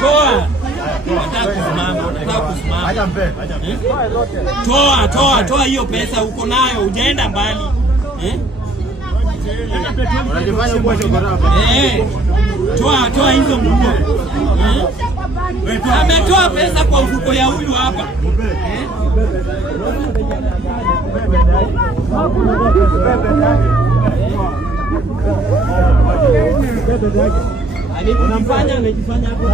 Toa. Nataka kusimama. Toa hiyo pesa uko nayo, hujaenda mbali. Toa hizo mfuko. Ametoa pesa kwa mfuko ya huyu hapa. Unamfanya amejifanya hapo.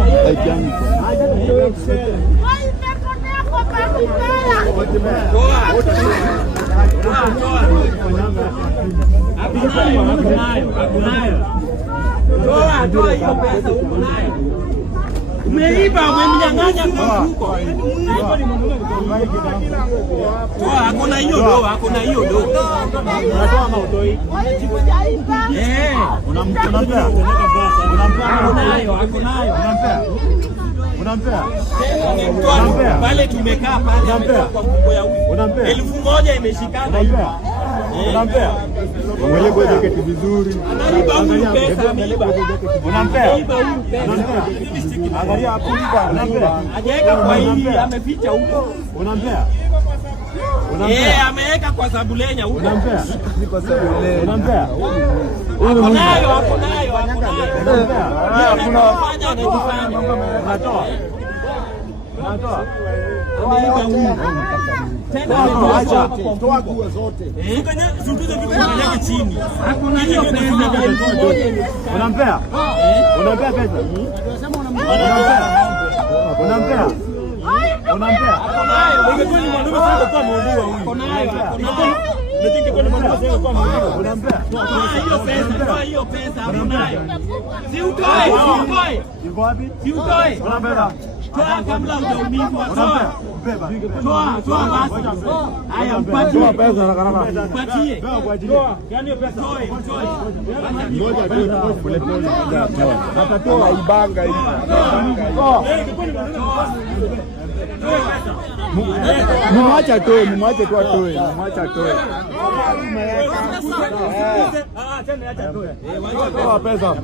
Toa hiyo pesa uko nayo. Umeiba, umemnyang'anya kwa mfuko. Toa, hakuna hiyo do. Unatoa ama utoi? Unampea. Unampea. Pale tumekaa pale kwa mfuko ya huyu. 1000 imeshikana hivi. Unampea. Angalia kwa jacket vizuri. Anaiba huyu pesa, ameiba. Unampea. Angalia hapo hivi. Unampea. Hajaweka kwa hii, ameficha huko. Unampea. Ameweka kwa Sabulenya huko. Unampea. Unampea. Hapo nayo. Unatoa. Ameiba huyu. Tena toa dua zote. Sunduze vitu vyake chini. Hakuna hiyo pesa. Unampea? Unampea pesa? Unampea? Ungekuwa ni mwanaume sasa kwa muuliwa huyu. Toa hiyo pesa unayo. Si utoe. Iko wapi? Si utoe. Unampea? Toa kabla hujaumizwa. Toa basi. Haya mpatie. Toa pesa haraka. Mpatie. Toa. Yaani pesa. Ngoja pole pole. Atatoa ibanga hivi. Mwacha tu atoe. Toa pesa.